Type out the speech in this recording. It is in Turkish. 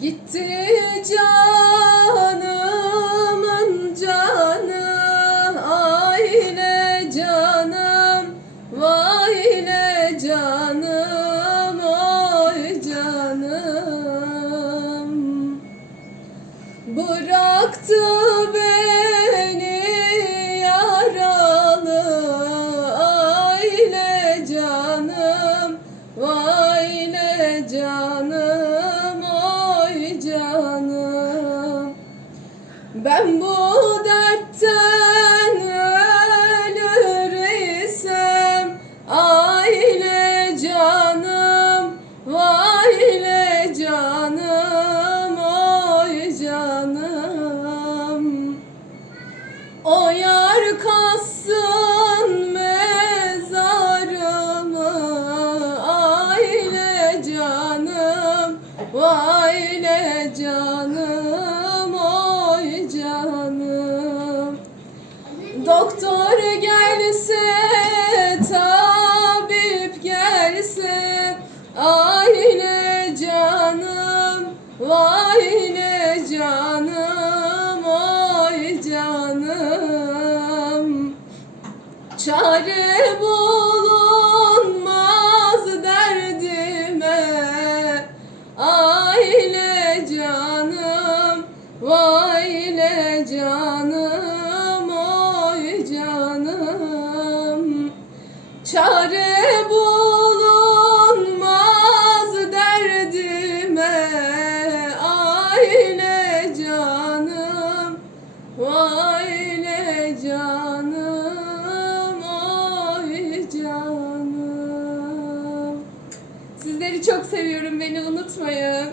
Gitti canımın canı aile canım Vayle canım oy canım. Bıraktı beni Ben bu dertten ölür isem Aile canım, vayle canım, oy canım. O yar kassın mezarımı Aile canım, vayle canım, Doktor gelse, tabip gelse Aile canım, vayle canım, oy canım. Çare bulunmaz derdime Aile canım, vayle canım, Çare bulunmaz derdime Aile canım, vayle canım, oy canım Sizleri çok seviyorum, beni unutmayın.